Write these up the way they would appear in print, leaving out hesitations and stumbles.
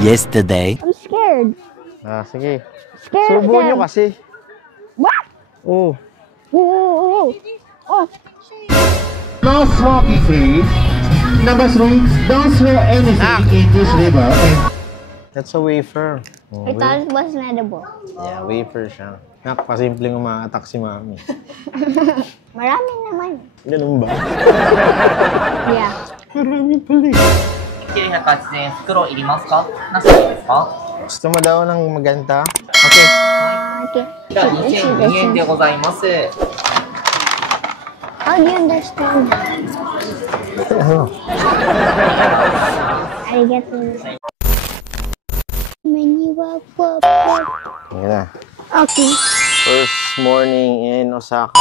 yesterday. I'm scared. Ah, sige. Scared Subo of nyo them. kasi. What? Oh. Oh. No smoking free. Number 3, don't throw anything in this river. That's a wafer. Oh, I thought it was an edible. yeah, wafer siya. Nak, pasimpleng uma-attack si mami. Marami naman. Ganun ba? Yeah. 980円袋いりますか？なしですか？ Gusto mo daw ng maganda? Okay. Okay. じゃあ2002円でございます。 How do you understand that? I get it. When you up. Yan na. Okay. First morning in Osaka.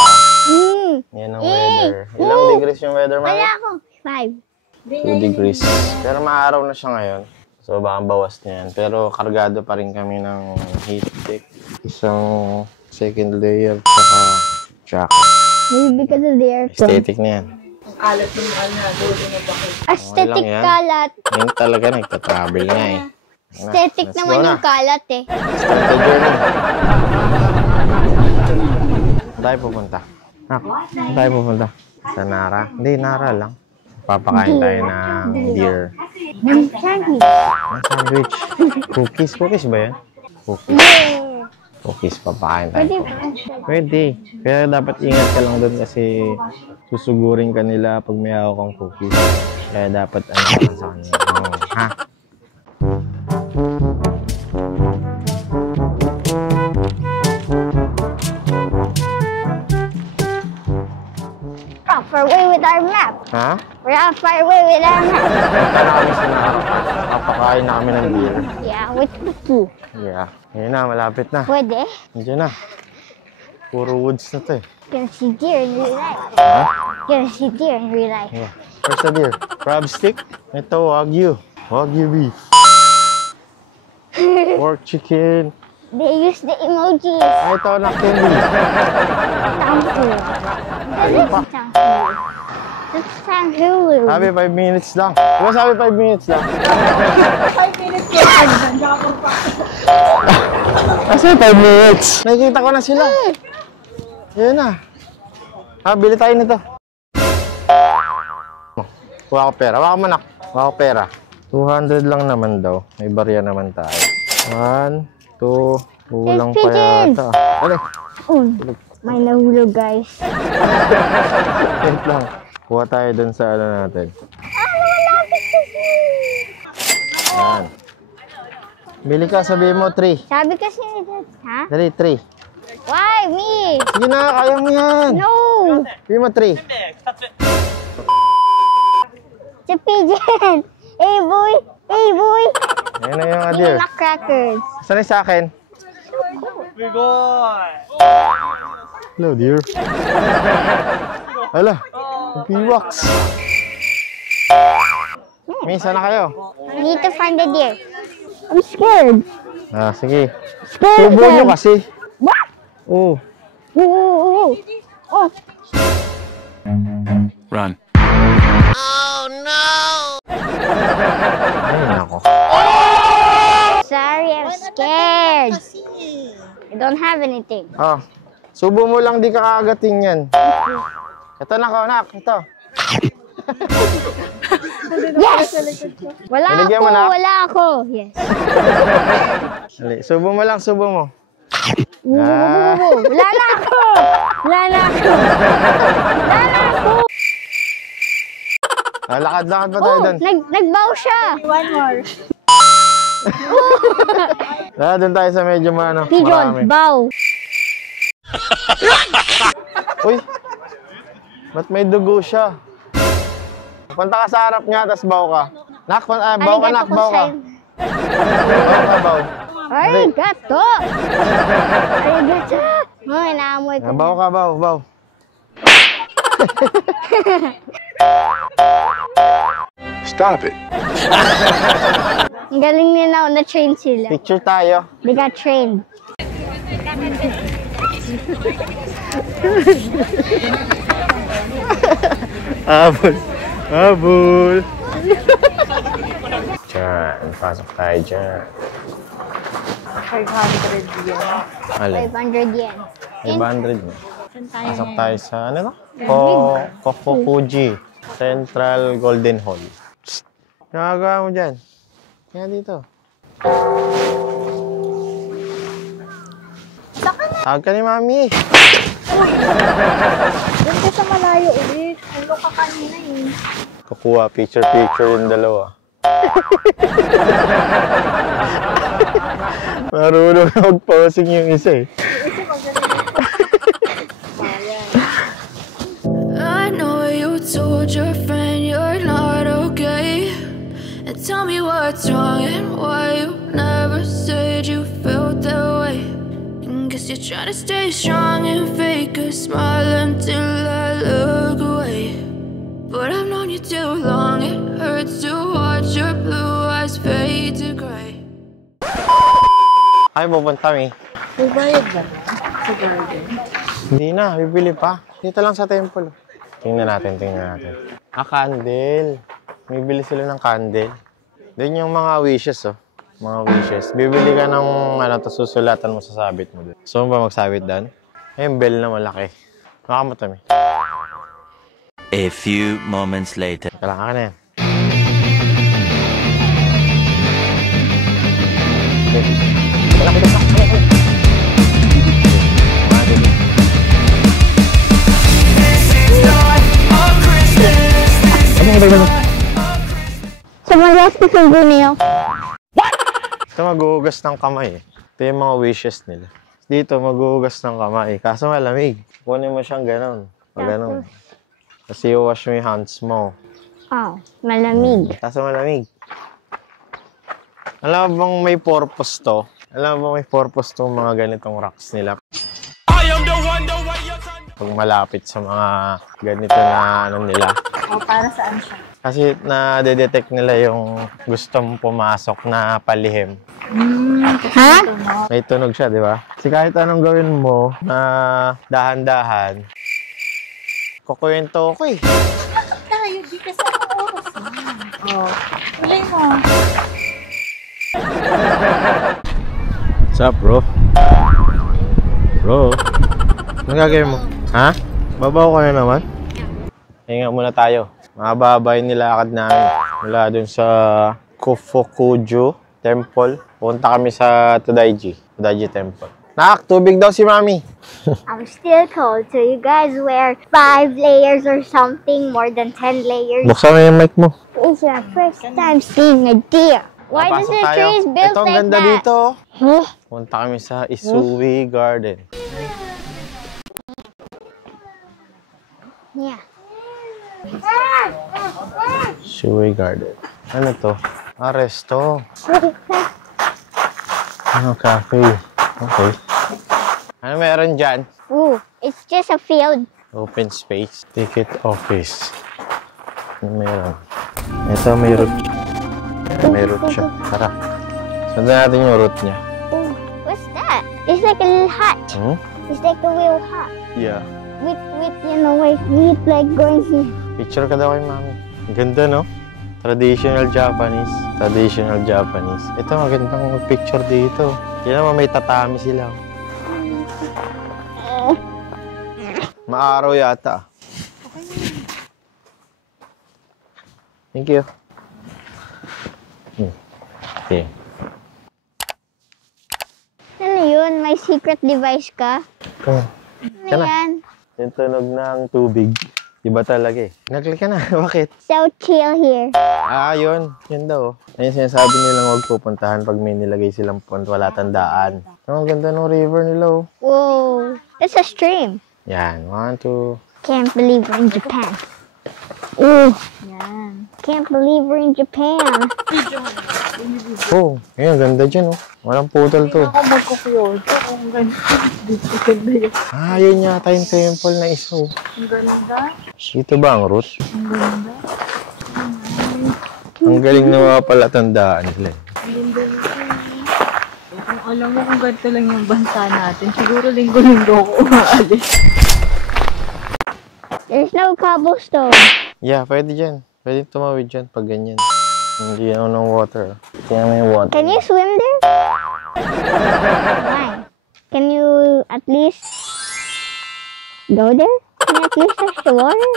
Yan ang Eh. weather. Ilang degrees yung weather, mami? Wala ako. 5. 2 degrees. Pero maaraw na siya ngayon. So baka bawas niya yan. Pero kargado pa rin kami ng heat tech. Isang second layer saka jacket. Maybe because of the aircon. Aesthetic na yan. Aesthetic Okay lang yan. kalat. Yung talaga nagta-travel nga eh. Aesthetic Let's naman go na. yung kalat eh. Start the journey. Saan tayo pupunta? Nak, saan tayo pupunta? Sa Nara? Hindi, Nara lang. Papakain tayo ng deer. Ng sandwich. Ang sandwich. Cookies. Cookies ba yan? Cookies. Cookies, papakain tayo. Pwede ba? Pwede. Kaya dapat ingat ka lang doon kasi susugurin ka nila pag may hawak kang cookies. Kaya dapat ano ka sa kanila. Ha? Far away with our map. Ha? We're not far away with our map. Punta na kami sa Nara. Papakain na kami ng deer. Yeah, with cookie. Yeah. Ayun na, malapit na. Pwede. Nandiyan na. Puro woods na to eh. Gonna see deer in real life. Ha? Gonna see deer in real life. Yeah. Where's the deer? Crab stick? Ito, Wagyu. Wagyu beef. Pork chicken. They use the emojis. Ay, ito na candy. Tangku. That's tangku. That's tangku. Sabi 5 minutes lang. Diba sabi 5 minutes lang? 5 minutes ko Kasi 5 minutes. Nakikita ko na sila. Yun na. Bili tayo nito. Kuha ko pera. Waka manak. Waka ko pera. 200 lang naman daw. May barya naman tayo. 1, 2, kulang pa yata. Ano? May nahulog guys. Wait lang. Kuha tayo dun sa ano natin. Yan. Bili ka, sabihin mo 3. Sabi kasi ni Dad, ha? Dali, 3. Why me? Sige na, kaya mo yan. No! Sabihin mo 3. Si Pigeon! Hey boy! Hey boy! Ayan na yung Hindi deer. na crackers. Saan yung sa akin? Hello, dear. Hala, piwax. May, sana kayo? Need to find the deer. I'm scared. Ah, sige. Scared Subo nyo kasi. What? Oo. Oh. Run. Ay, nako. Sorry, I'm scared. I don't have anything. Ah, subo mo lang, di ka kaagatin yan. Ito na ka, anak. Ito. Yes! Wala Nilagyan ako, mo na? wala ako. Yes. Dali, subo mo lang, subo mo. Wala na ako. Wala na ako. Wala na ako. Ah, lakad-lakad pa tayo Oh, doon. nagbaw siya. One more. Ah, doon tayo sa medyo marami. Pigeon, bow. Uy, ba't may dugo siya? Punta ka sa harap niya, tapos baw ka. Nak, baw ka, nak, baw ka. Baw ka, baw. Arigato! Arigato! Oh, inaamoy ko. Baw ka, baw, baw. Stop it. Ang galing nila, na-train sila. Picture tayo. They got trained. Abol. Abol. Yan, pasok tayo dyan. 500 yen. Alin? 500 yen. 500 mo. Saan tayo Pasok ngayon? tayo sa, ano to? Kofukuji Central Golden Hall. Psst! Nakagawa mo dyan. Kaya dito. Tawag ka ni Mami. Doon ka sa malayo ulit. Ulo ka kanina eh. Kukuha picture-picture yung dalawa. Marunong na mag-posing yung isa eh. I know you told your friend you're not okay. And tell me what's wrong and why you never said you felt that way. And guess you're trying to stay strong and fake a smile until I look away. But I've known you too long, it hurts to watch your blue eyes fade to gray. Ay, pupunta mi. Bubayad ba na? Sa garden? Hindi na, bibili pa. Dito lang sa temple. Tingnan natin. Candle. Bibili sila ng candle. Doon yung mga wishes, oh. Mga wishes. Bibili ka ng, susulatan mo sa sabit mo doon. Gusto mo ba magsabit doon? Ay, yung bell na malaki. Makamot mi. A few moments later. Kailangan ka na yan. Someone else kasundo niyo. Ito maghuhugas ng kamay eh. Ito yung mga wishes nila. Dito maghuhugas ng kamay. Kaso malamig. Kunin mo siyang ganon. Pag ganon. Kasi wash mo yung hands mo. Oh, malamig. Kaso malamig. Alam mo bang may purpose to? Alam mo bang may purpose tong mga ganitong rocks nila? Pag malapit sa mga ganito na ano nila. O, para saan siya? Kasi na-detect nila yung gustong pumasok na palihim. Ha? May tunog siya, di ba? Kasi kahit anong gawin mo na dahan-dahan, kukwento ko eh. Tayo, di kasi ang oras na. O, ulay mo. What's up, bro? Bro? Anong gagawin mo? Ha? Babaw ka na naman? Hinga muna tayo. Mababa yung nilakad namin. Mula dun sa Kofukuji Temple. Punta kami sa Todaiji Temple. Nak, tubig daw si Mami. I'm still cold, so you guys wear 5 layers or something, more than 10 layers. Buksan mo yung mic mo. It's your first time seeing a deer. Why does Papasok the tayo. trees built Ito, ang like ganda that? dito. Huh? Punta kami sa Isui Garden. Yeah. Isui Garden. Ano to? Resto. Ano, cafe. Okay. Ano meron dyan? Ooh, it's just a field. Open space. Ticket office. Ano meron? Ito may route. May route siya. Tara. Sundan natin yung route niya. Ooh, what's that? It's like a little hut. Hmm? It's like a little hut. Yeah. With like going here. Picture ka daw kay Mami. Ang ganda, no? Traditional Japanese. Traditional Japanese. Ito, magandang picture dito. Yan naman, may tatami sila. Maaraw yata. Thank you. Okay. Ano yun? May secret device ka? Come on. Ano Yan na. yan? Yung tunog ng tubig. Iba talaga eh. Nag-click ka na. Bakit? So chill here. Ah, yun. Yun daw. Ayun sinasabi nilang huwag pupuntahan pag may nilagay silang pond, wala tandaan. Ang ganda ng river nila oh. Whoa, that's a stream. Yan. 1, 2. Can't believe we're in Japan. Ooh, Yan. can't believe we're in Japan. Oh, ayun. Ganda dyan oh. Walang putol to. Ako magkukyoso kung ganda. Dito ganda yun. Ah, yun yata yung temple na isa oh. Ang ganda. Dito ba ang route? Ang ganda. Ang galing na mga pala tandaan nila. Ang ganda nito. Kung alam mo kung ganito lang yung bansa natin, siguro linggo-linggo ako umaalis. There's no cobblestone. Yeah, pwede dyan. Pwede tumawid dyan pag ganyan. Hindi ako ng water. Tingnan mo yung water. Can you swim there? Why? Can you at least go there? Can you at least touch the water?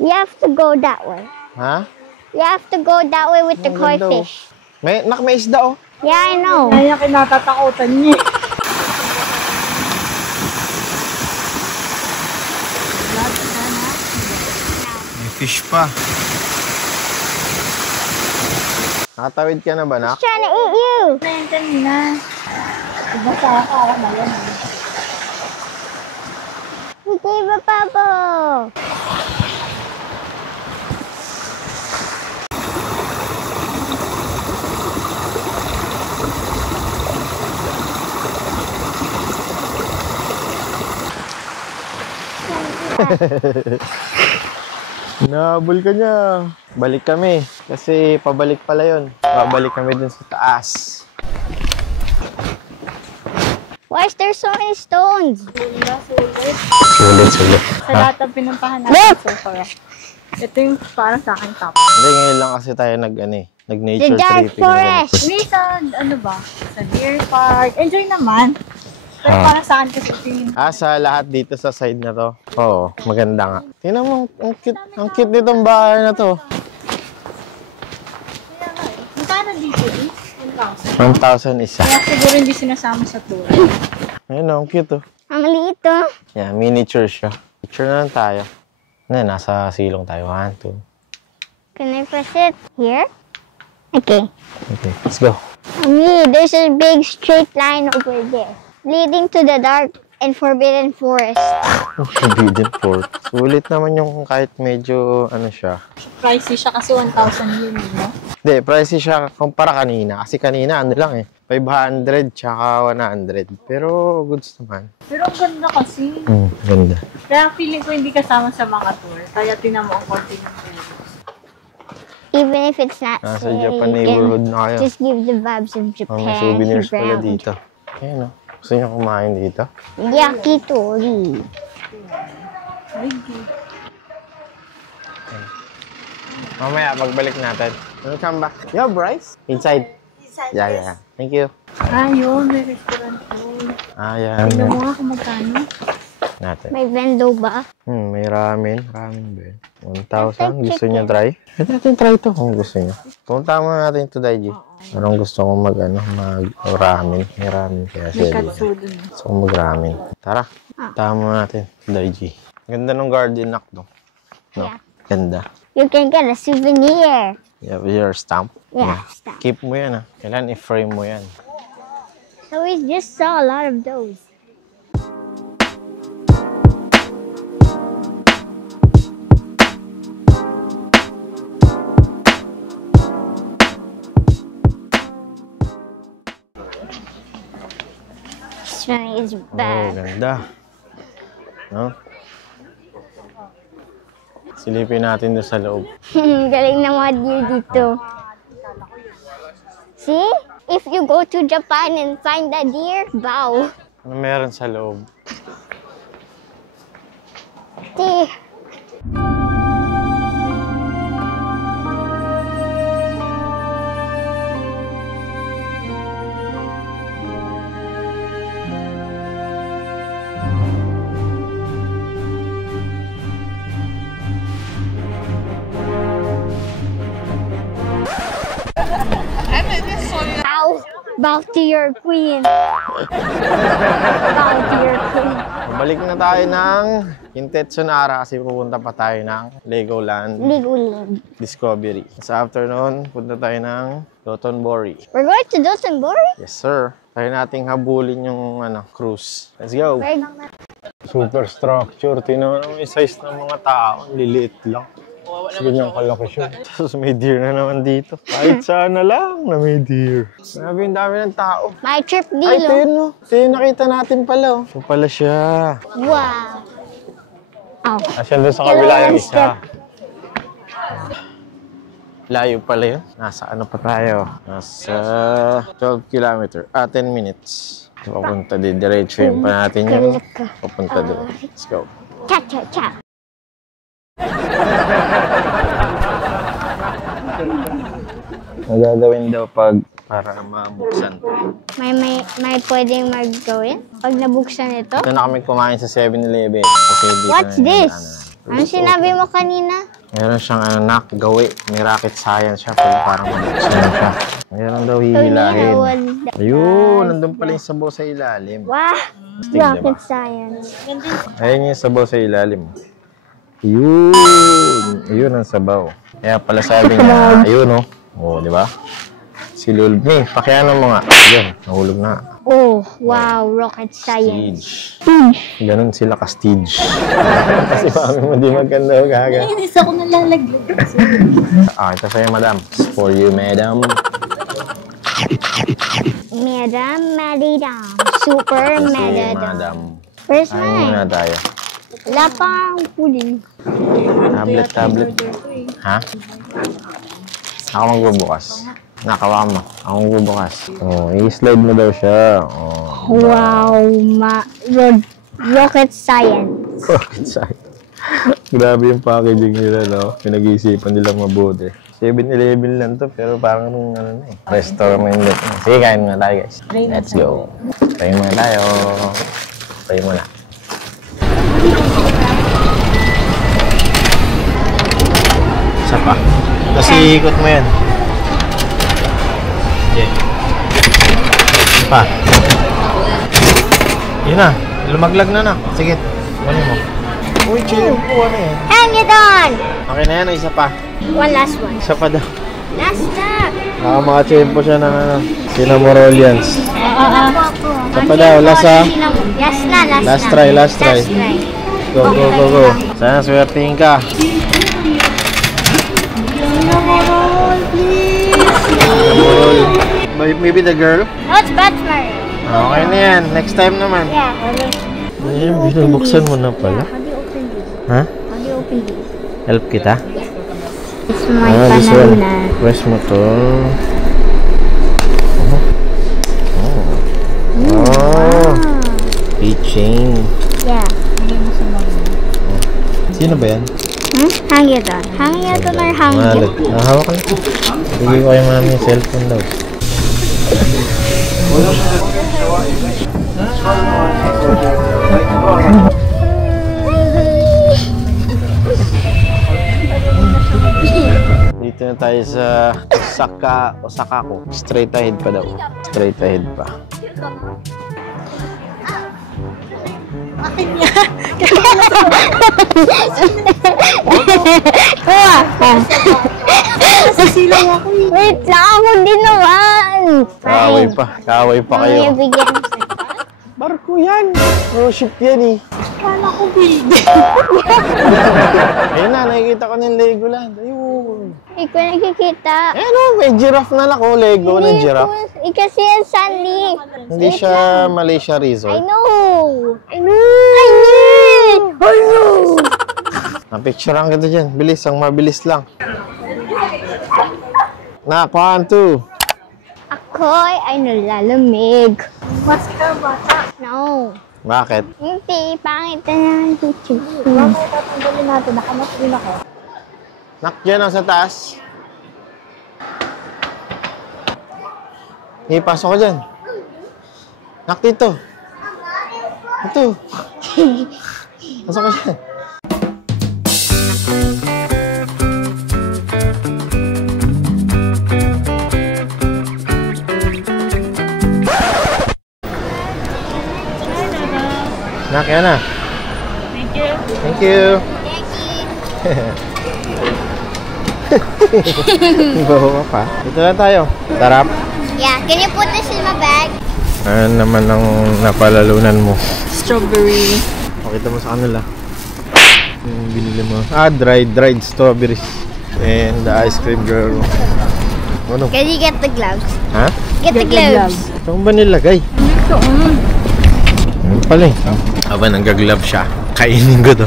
You have to go that way. Ha? You have to go that way with the Ang ganda, oh. koi fish. May isda oh. Yeah, I know. Kaya kinatatakutan niya. May fish pa. Nakatawid ka na ba, Nak? He's trying to eat you. Na yan kanina. Diba sa ako, na yan. Hindi ba, Papa? Nahabol ka niya. Balik kami. Kasi pabalik pala yun. Babalik kami dun sa taas. Why is there so many stones? Sulit. Sa lahat ng pinuntahan natin so far. Ito yung para sa akin top. Hindi, ngayon lang kasi tayo nag-nature The dark tripping. forest. Hindi sa, ano ba? Sa deer park. Enjoy naman. Pero para sa akin kasi ito yung Sa lahat dito sa side na to. Oo, maganda nga. Tingnan mo, ang cute nitong bahay na to. magkano dito eh? 1,000 1,000. isa. Kaya siguro hindi sinasama sa tour. Ayun ang cute oh. Ang liit to. Yeah, miniature siya. Picture na lang tayo. Nasa silong tayo. 1, 2. Can I press it here? Okay. Okay, let's go. Me, there's a big straight line over there, leading to the dark and forbidden forest. Forbidden Fort. Sulit naman yung kahit medyo ano siya. Pricey siya kasi 1,000 yun, no? Hindi, pricey siya kumpara kanina. Kasi kanina ano lang 500 tsaka 100. Pero goods naman. Pero ang ganda kasi. Ganda. Kaya feeling ko hindi kasama sa mga tour. Kaya tinan mo ang konti ng tour. Even if it's not Nasa safe, Japan you neighborhood can na kayo. just give the vibes of Japan. May souvenirs pala around. dito. Ayun o. Gusto niyo kumain dito? Yakitori. Mamaya, pagbalik natin. We'll come back. You have rice? Inside? Yeah. Thank you. Yun. May restaurant yun. Yan. Tignan mo nga kung magkano. Natin. May vendo ba? May ramen. Ramen ba yun? 1,000. Gusto chicken. niyo try? Pwede natin try ito kung gusto niyo. Punta muna natin ito, Daiji. Anong gusto kong mag-ramen? May ramen kaya May siya. katsu dun. Gusto kong mag-ramen. Tara. Punta muna natin ito, Daiji. Ganda ng garden knock, no? No? Yeah. Ganda. You can get a souvenir. You have your stamp? Yeah, stamp. Keep mo yan, Kailan i-frame mo yan? So we just saw a lot of those. This one is bad. Ganda. No? Silipin natin doon sa loob. Galing na mga deer dito. See? If you go to Japan and find a deer, bow. Ano meron sa loob? Deer. Ow! Bow to your queen. Bow to your queen. Balik na tayo ng Kintetsunara kasi pupunta pa tayo ng Legoland Legoland. Discovery. Sa afternoon, punta tayo ng Dotonbori. We're going to Dotonbori? Yes, sir. Tayo nating habulin yung cruise. Let's go. Super structure. Tingnan mo yung size ng mga tao. Liliit lang. Sige niyang kalaki siya. Tapos may deer na naman dito. Kahit sana lang na may deer. Sabi yung dami ng tao. My trip Ay, ito dilo. yun, no? Ito yung nakita natin pala, oh. Ito pala siya. Wow. Oh. Asyan doon sa kabila yung isa. Layo pala yun. Nasa ano pa tayo? Nasa 12 kilometer. 10 minutes. Papunta din. Diretso yun pa natin yung papunta doon. Let's go. Cha cha cha. Magagawin daw para mabuksan to. May pwedeng maggawin pag nabuksan ito? Ito na kami kumain sa 7-Eleven. Kasi dito What's na this? Ano sinabi mo kanina? Meron siyang gawi. May rocket science siya para mabuksan siya. Meron daw hihilahin. Ayun, nandun pala yung sabaw sa ilalim. Wow. Sting, Rocket diba? science. Ayun yung sabaw sa ilalim. Ayun. Ayun ang sabaw. Kaya pala sabi niya, ayun oh. Oh, di ba? Si Lulmi, pakiano mo nga. Ayun, nahulog na. Oh, wow. Rocket science. Stige. Ganon sila ka-stige. Kasi mami mo di maganda o gaga. Inis ako nalalaglag. Ito sa'yo, madam. It's for you, madam. Madam. Super Kasi, madam. madam. Where's Kain muna mine? tayo. Wala pang pudding. Tablet. Ha? Ako magbubukas. Nakawa mo. Ako magbubukas. Oh, i-slide mo daw siya. Oh. Wow. Rocket science. Rocket science. Grabe yung packaging nila, no? Pinag-iisipan nilang mabuti. 7-Eleven lang to, pero parang ano na eh. Restaurant. Sige, kain muna tayo, guys. Let's go. Tayo muna tayo. Tayo muna. Isa pa. Kasi ikot mo yan. Okay. Pa. Yun na. Lumaglag na. Sige. Kunin mo. Uy, chill po. Ano yan? Hang it on! Okay na yan. Isa pa. One last one. Isa pa daw. Last step. Mga-chill po siya ng Cinnamorolians. Isa pa daw. Last ha. Last try. Go. Sana swertihin ka. Maybe the girl? No, it's Batman. Okay na yan. Next time naman. Yeah. Ay, binubuksan mo na pala. How do you open this? Ha? How do you open this? Help kita? It's my This one. banana. Press mo to. Oh. Keychain. Yeah. Sino ba yan? Hang it on. Hang it on or hang it? Hawak ka na. Sige ko kay mami yung cellphone daw. Dito na tayo sa Osaka. Straight ahead pa daw. Straight ahead pa. Sasilaw ako eh. Wait lang, ako din naman. Kaway pa kayo. Mamaya bigyan mo sa... Barko yan. Ship yan eh. Kala ko baby. Ayun na, nakikita ko ng Legoland. Ayun. Hindi ko nakikita. Ano, may giraffe na lang. Lego na giraffe. Kasi yan Sandy. Hindi siya Malaysia Resort. I know. Napicturean kita dyan. Bilis, ang mabilis lang. Nak, 1, 2. Ako'y ay nalalamig. Mas ka bata? No. Bakit? Hindi, pangit na lang YouTube. Mamaya tatanggalin natin. Nakamat din ako. Nak, dyan ang sa taas. Pasok ko dyan. Nak, dito. Ito. Pasok ko dyan. Anak, yan na. Thank you. Thank you. Bawa ka pa. Dito na tayo. Sarap. Yeah, can you put this in my bag? Ano naman ang napalalunan mo? Strawberry. Pakita mo sa kanila. Yung binili mo. Dried strawberries. And the ice cream girl. Ano? Can you get the gloves? Ha? Get the gloves. Saan ba nilagay? Ano pala eh. Aba, nanggaglove siya. Kainin ko to.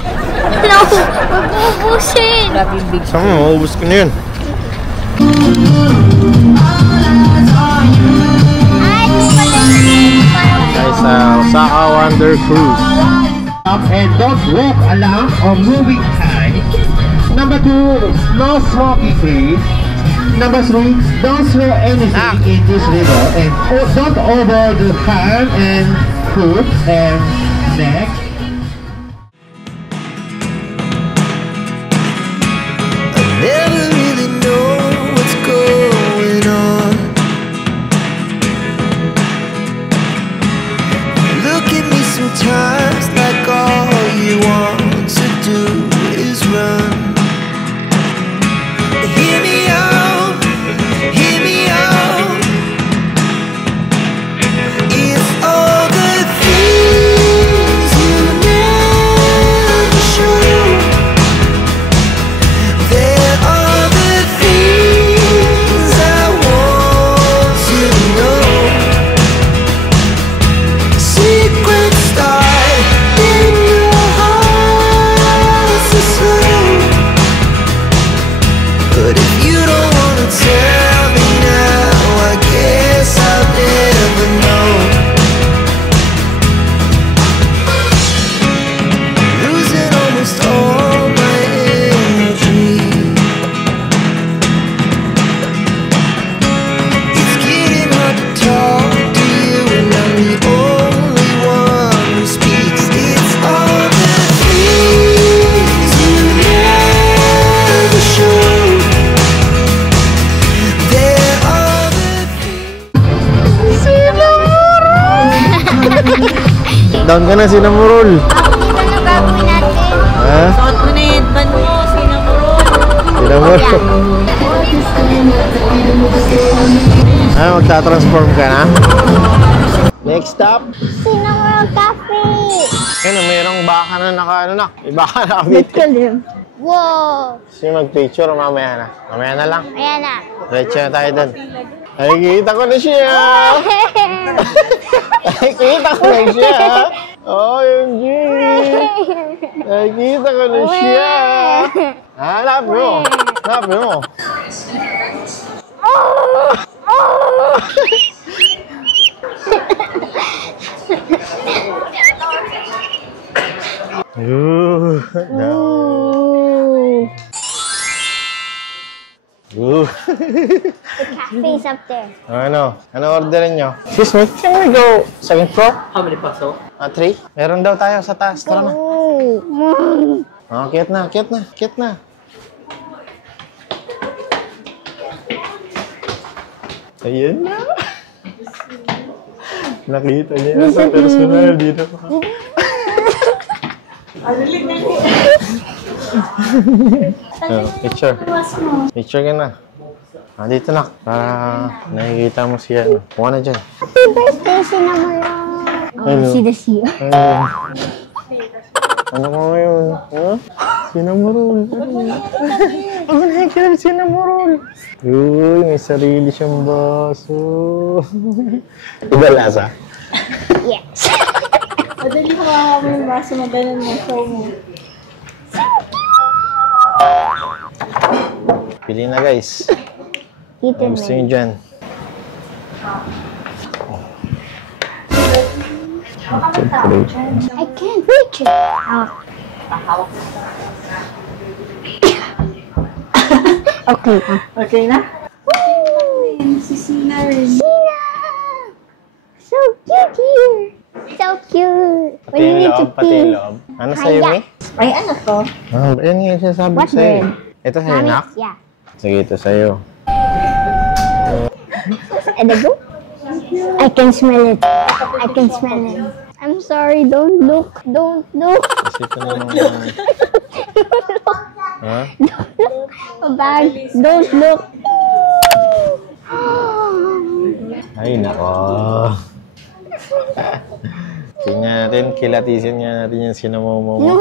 No, mag-uubusin. Grabe yung big. Saan mo? Maubos ko na yun. Ay, Guys, Osaka Wonder Cruise. And don't walk along or moving time. Number 2, no smoking please. Number 3, don't throw anything in this river. And don't over the hand and foot and neck. Never really know what's going on. Look at me sometimes like all you want to do is run. Hear me out, hear me out. It's all the things you never show. There are the things I want to know. Secrets start in your heart so slow. But if you don't wanna tell me now, I guess I'll never know. Losing almost all my energy. It's getting hard to talk to you, and I'm the only one who speaks. It's all the things you never show. There are the Down ka na, Sinamurol. Ano gagawin natin? Ha? Suot mo na yung headband mo, Sinamurol. Sinamurol. Magta-transform ka na? Next stop. Sinamurol Cafe. Ano, mayroong baka na naka, May baka na kabit. Wow. Sino mag-picture o mamaya na? Mamaya na lang. Ayan na. Diretso na tayo dun. Ay, kita ko na siya! Ay, kita ko na siya! OMG! Ay, kita ko na siya! Hanap mo! Hanap mo! Cafe is up there. Ano? Ano orderin nyo? Excuse me, can we go second floor? How many peso? 3? Meron daw tayo sa taas. Tara na. Oh. Kiyat na, kiyat na, kiyat na. Ayan na. Nakita niya sa personal dito. Picture. Picture ka na. Dito na. Para nakikita mo siya. Kuha na dyan. Happy birthday, Sinamurol. Ano? See the sea. Ano ka ngayon? Huh? Sinamurol. Ano nakikita Sinamurol? Uy, may sarili siyang baso. Iba lasa? Yes. Madali hawakan mo yung baso na ganun mo. Show mo. Pili na guys. Dito Ano gusto nyo dyan? I can't reach it. Okay. Okay na? Si Sina rin. Sina! So cute here. So cute. When you need to Pati pee. loob. Ano sa'yo, Hiya. May? Ay, ano to? Yan yung sinasabi What ko sa'yo. bread? Ito sa'yo, Mommy, nak? yeah. Sige, ito sa'yo. And I go. I can smell it. I can smell it. I'm I'm sorry. Don't look. Don't look. Kasi ito naman. Ha? Bag. Don't look. Ay, nako. Tingnan natin, kilatisin nga natin yung sinamomo mo.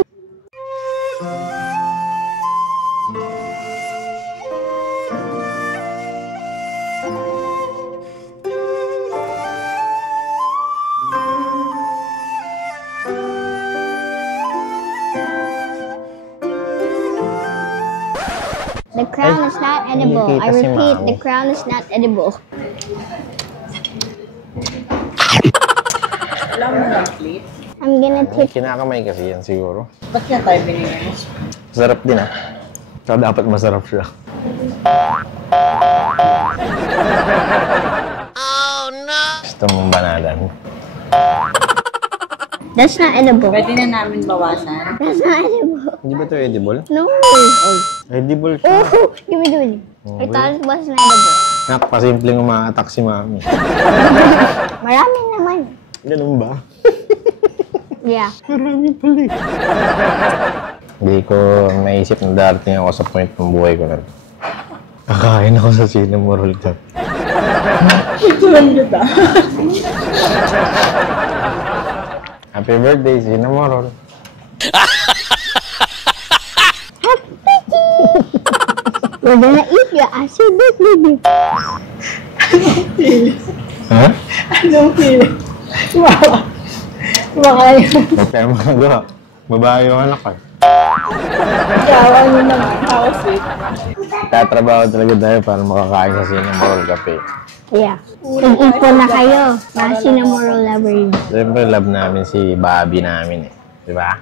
The crown is not edible. I nakikita si repeat, Mami. the crown is not edible. Alam mo ng plate? I'm gonna May take. kinakamay kasi yan siguro. Ba't yan tayo binigyan? Sarap din ah. So, dapat masarap siya. Oh no! Gusto mong banalan. That's not edible. Pwede na namin bawasan. That's not edible. Hindi ba ito edible? No. Edible siya. Oh, give me doing. I thought it was not edible. Nakpasimpleng umaatak si Mami. Marami naman. Ganun ba? Yeah. Hindi ko naisip na darating ako sa point ng buhay ko na. Kakain ako sa cinnamon dyan. Ituan kita. Happy birthday, cinnamon. We're gonna eat your ass, your baby. Ha? Anong feeling? Wow. Kumakain. Huwag tayo magagawa. Babae yung anak ko. Yawa mo naman. How sweet. Tatrabaho talaga tayo para makakain sa cinnamon kape. Yeah. Nag-ipon na kayo. Mga cinnamon lover yun. Siyempre, love namin si Bobby namin eh. Di ba?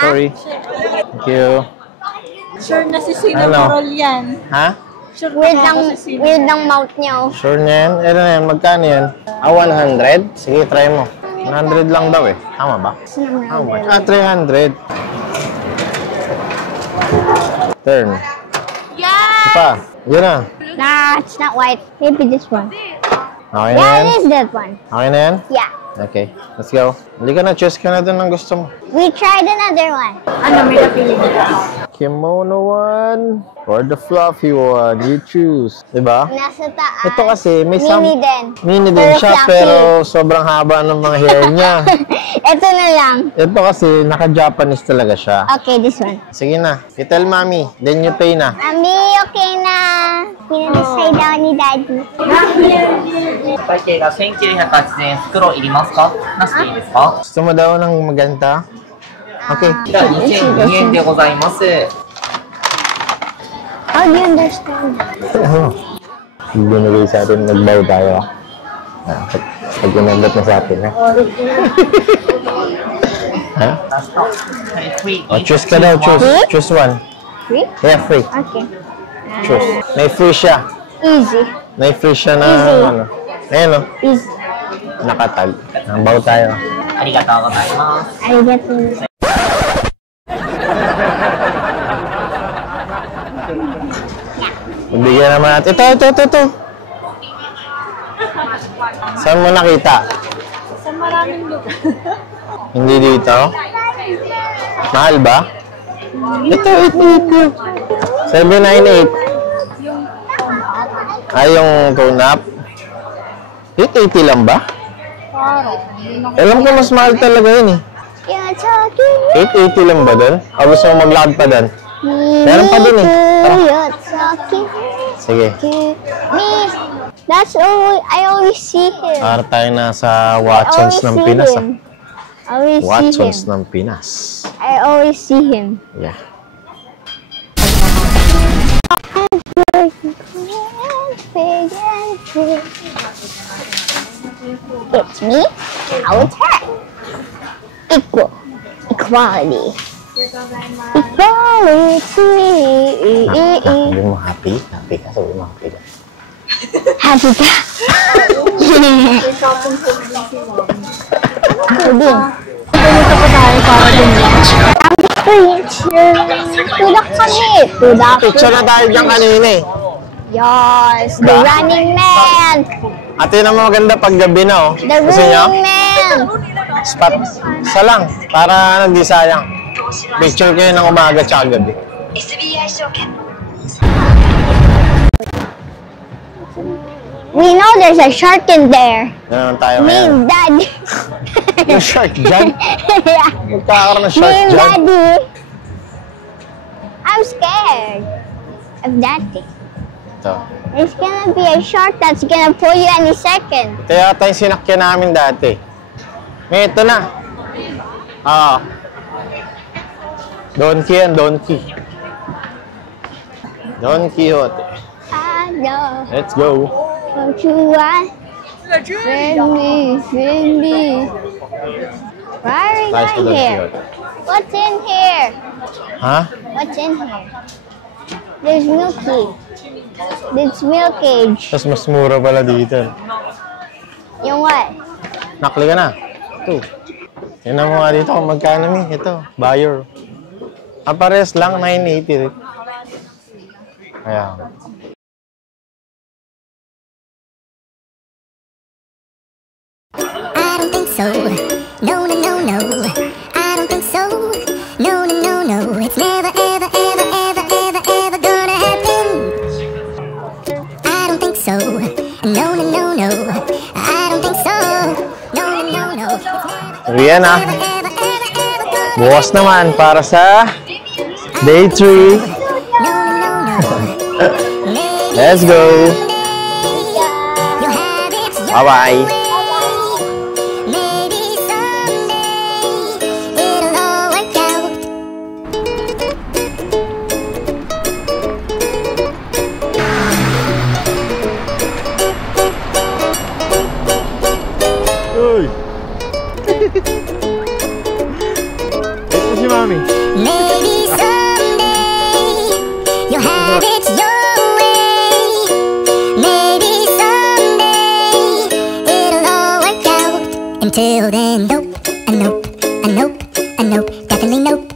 Sorry. Thank you. Sure na si Cinnamon yan. Ha? Sure Weird na ng, ako si Cinnamon. weird ng mouth niya, oh. Sure na yan? Ano na yan? Magkano yan? 100? Sige, try mo. 100 lang daw eh. Tama ba? Cinnamon How much? lover. 300. Turn. Yeah! Pa. Yan na. Nah, it's not white. Maybe this one. Okay na Yeah, yan? it is that one. Okay na yan? Yeah. Okay. Let's go. Hindi ka na. Choose ka na dun ng gusto mo. We tried another one. Ano, may napili ka? Kimono one. Or the fluffy one. You choose. Diba? Nasa taas. Ito kasi may Mini din. Mini din Pero siya, fluffy. pero sobrang haba ng mga hair niya. Ito na lang. Ito kasi, naka-Japanese talaga siya. Okay, this one. Sige na. You tell mommy. Then you pay na. Mami, okay na. Pinag-decide daw ni Daddy. 会計が1980円、袋いりますかなしでいいですか Gusto mo daw ng maganda? Okay. じゃあ2002円でございます。 How do you understand? Ano? Binigay sa atin, nag-buy tayo. Pag inabot na sa atin, ha? Ha? ラスト。はい、free Oh, choose ka daw, choose. Free? Choose one. Free? Yeah, free. Okay. Choose. May free siya. Easy. May free siya na, Easy. ano. Ayan, oh. Easy. Nakatag. Nambaw tayo. ありがとうございます。 Arigato. Bigyan naman natin. Ito. Saan mo nakita? Sa maraming lugar. Hindi dito? Mahal ba? Ito. 798. Ay, yung tone up? 880 lang ba? Alam ko mas mahal talaga yun eh. You're talking 880 lang ba doon? O gusto mo maglakad pa doon? Meron pa dun eh. Tara. You're talking Sige. to me. That's all. I always see him. Para tayo nasa Watsons ng Pinas ah. I always see Watsons him. ng Pinas. I always see him. Yeah. It's me. Now it's her. Equal. Equality. Equality. Sabi mo happy? Happy ka? Sabi mo happy ka? Happy ka? Puding. Pumunta pa tayo para din. Ang preach. To the commit. To the Picture na tayo dyan kanina eh. Yes, the running man. Ate na maganda pag gabi na oh. The Gusto niyo? running man. Spot. Isa lang. Para hindi sayang. Picture kayo ng umaga tsaka gabi. We know there's a shark in there. Yan naman tayo ngayon. Named Daddy. Yung shark dyan? Yeah. Magkakaroon ng shark Named dyan? Daddy. I'm scared of that thing. Ito. There's gonna be a shark that's gonna pull you any second. Ito yata yung sinakyan namin dati. May ito na. Donkey yan, donkey. Don Quixote. I know. Let's go. Don't you want? Friend me. Why are we Nice to going Don here? Quixote. What's in here? Ha? What's in here? There's Milky. There's Milkage. Tapos mas mura pala dito. Yung what? Nakli ka na. Ito. Tignan mo nga dito kung magkano mi. Ito, buyer. Pares lang, 980. Kaya. I don't think so. No, no, no, no. I don't think so. No, no, no, no. It's never, ever, ever, ever, ever, ever gonna happen. I don't think so. No, no, no, no. I don't think so. No, no, no, no. Riyan ah. Bukas naman para sa day 3. Let's go. Bye-bye. Maybe someday it'll all work out. Uy! Ito si Mami. Maybe someday you'll have it your way. Maybe someday it'll all work out. Until then, nope, a nope, a nope, a nope, definitely nope.